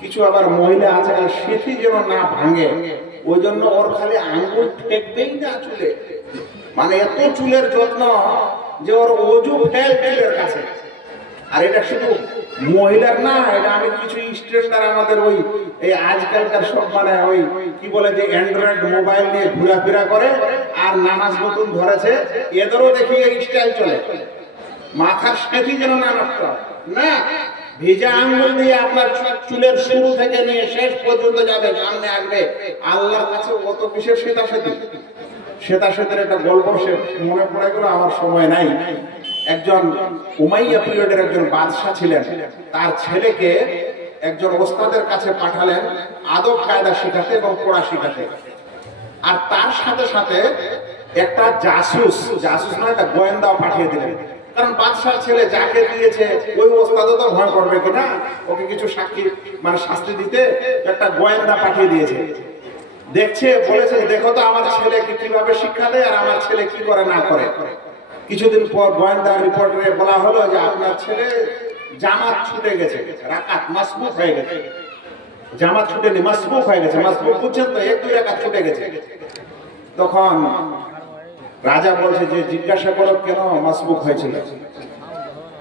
কিছু আবার মহিলা আছে সেটি যেন না ভাঙে ওই জন্য ওর খালি আঙ্গুল ঠেকবেই না চুলে, মানে এত চুলের যত্ন যে ওর অজু ফেল চুলের কাছে। আর এটা শুধু মহিলার না, এটা আমি কিছু স্টুডেন্টরা আমাদের ওই এই আজকালকার সব মানে ওই কি বলে যে অ্যান্ড্রয়েড মোবাইল নিয়ে ঘোরাফেরা করে আর নামাজ নতুন ধরেছে, এদেরও দেখি এই স্টাইল চলে। মাথার সেটি যেন না নষ্ট না, ভেজা আঙ্গুল দিয়ে আপনার চুলের শুরু থেকে নিয়ে শেষ পর্যন্ত যাবে, সামনে আসবে আল্লাহর কাছে কত কিসের সেতাসেতি। সেতাসেতির একটা গল্প সে মনে পড়ে গেল, আমার সময় নাই। একজন উমাইয়া পিরিয়ডের একজন বাদশাহ ছিলেন, তার ছেলেকে একজন ওস্তাদের কাছে পাঠালেন আদব কায়দা শেখাতে এবং পড়া শেখাতে। আর তার সাথে সাথে একটা জাসুস মানে একটা গোয়েন্দাও পাঠিয়ে দিলেন, কারণ বাদশাহ ছেলে যাকে দিয়েছে ওই ওস্তাদও তো ভয় করবে কিনা ওকে কিছু সাক্ষী মানে শাস্তি দিতে, একটা গোয়েন্দা পাঠিয়ে দিয়েছে। দেখছে, বলেছে দেখো তো আমার ছেলেকে কিভাবে শিক্ষা দেয় আর আমার ছেলে কি করে না করে। কিছুদিন পর গোয়েন্দা রিপোর্টে বলা হলো যে আপনার ছেলে জামাত ছুটে গেছে, রাকাত মাসবুক হয়ে গেছে। জামাত ছুটেনি, মাসবুক হয়ে গেছে। মাসবুক বুঝছেন তো, 1-2 রাকাত ছুটে গেছে। তখন রাজা বলছে যে জিজ্ঞাসা করো কেন মাসবুক হয়েছিল।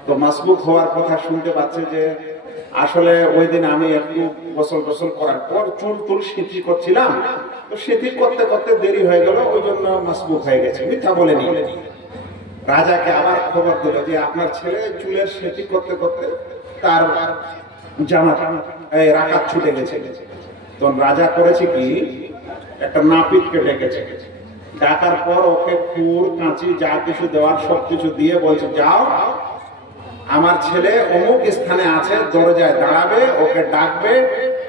তো মাসবুক হওয়ার কথা শুনতে পাচ্ছে যে আসলে ওই দিন আমি একটু গোসল করার পর চুল সিঁথি করছিলাম, তো সিঁথি করতে করতে দেরি হয়ে গেল, ওই জন্য মাসবুক হয়ে গেছে, মিথ্যা বলেনি। রাজাকে আবার খবর দিল যে আপনার ছেলে চুলের সিঁথি করতে করতে তার জামাত রাকাত ছুটে গেছে। তখন রাজা করেছে কি, একটা নাপিতকে ডেকেছে। ডাকার পর ওকে খুর কাঁচি যা কিছু দেওয়ার সবকিছু দিয়ে বলছে যাও আমার ছেলে অমুক স্থানে আছে, দরজায় দাঁড়াবে, ওকে ডাকবে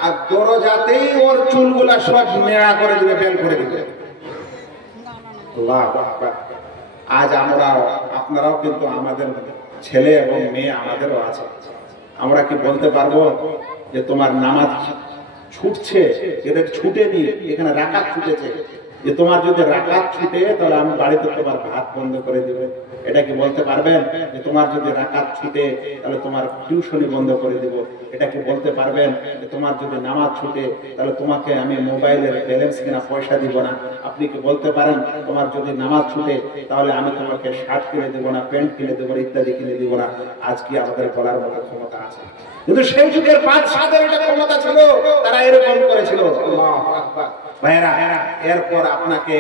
আর দরজাতেই ওর চুলগুলা সব নেড়া করে দিবে, বেল করে দিবে। আজ আমরা আপনারাও কিন্তু আমাদের ছেলে এবং মেয়ে আমাদেরও আছে, আমরা কি বলতে পারবো যে তোমার নামাজ ছুটছে, এটা ছুটেনি, এখানে রাকাত ছুটেছে, যে তোমার যদি রাকাত ছুটে তাহলে আমি বাড়িতে তোমার ভাত বন্ধ করে দেব? এটা কি বলতে পারবেন যে তোমার যদি রাকাত ছুটে তাহলে তোমার টিউশনি বন্ধ করে দেব? এটা কি বলতে পারবেন যে তোমার যদি নামাজ ছুটে তাহলে তোমাকে আমি মোবাইলের ব্যালেন্স কিনা পয়সা দিব না? আপনি কি বলতে পারেন তোমার যদি নামাজ ছুটে তাহলে আমি তোমাকে শার্ট কিনে দেবো না, প্যান্ট কিনে দেবো না, ইত্যাদি কিনে দিব না? আজ কি আমাদের বলার মতো ক্ষমতা আছে? কিন্তু সেই যুগের বাদশাদের এটা ক্ষমতা ছিল, তারা এরকম করেছিল। আল্লাহু আকবার। ভাইরা, এরপর আপনাকে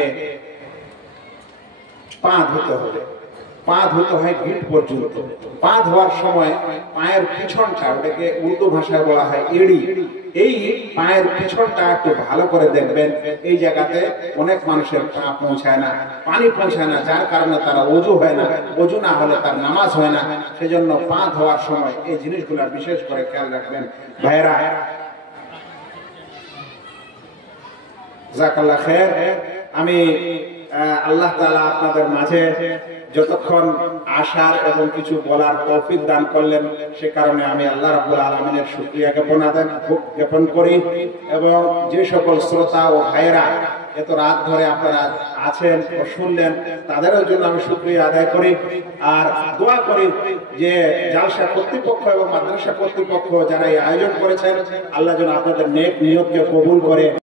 পা ধুতে হবে। পা ধুতে হয় গিট পর্যন্ত। পা ধোয়ার সময় পায়ের পিছনটা, ওটাকে উর্দু ভাষায় বলা হয় এড়ি, এই পায়ের পিছনটা একটু ভালো করে দেখবেন। এই জায়গাতে অনেক মানুষের পা পৌঁছায় না, পানি পৌঁছায় না, যার কারণে তারা ওযু হয় না, ওযু না হলে তার নামাজ হয় না। সেজন্য পা ধোয়ার সময় এই জিনিসগুলো বিশেষ করে খেয়াল রাখবেন। ভাইরা, জাযাকাল্লাহ খায়ের। আমি আল্লাহ তাআলা আপনাদের মাঝে যতক্ষণ আসার এবং কিছু বলার তৌফিক দান করলেন, সে কারণে আমি আল্লাহ রাব্বুল আলামিনের শুকরিয়া জ্ঞাপন করি। এবং যে সকল শ্রোতা ও ভাইয়েরা এত রাত ধরে আপনারা আছেন ও শুনলেন, তাদেরও জন্য আমি শুকরিয়া আদায় করি। আর দোয়া করি যে জালসা কর্তৃপক্ষ এবং মাদ্রাসা কর্তৃপক্ষ যারা এই আয়োজন করেছেন, আল্লাহ যেন আপনাদের নেক নিয়তকে কবুল করে।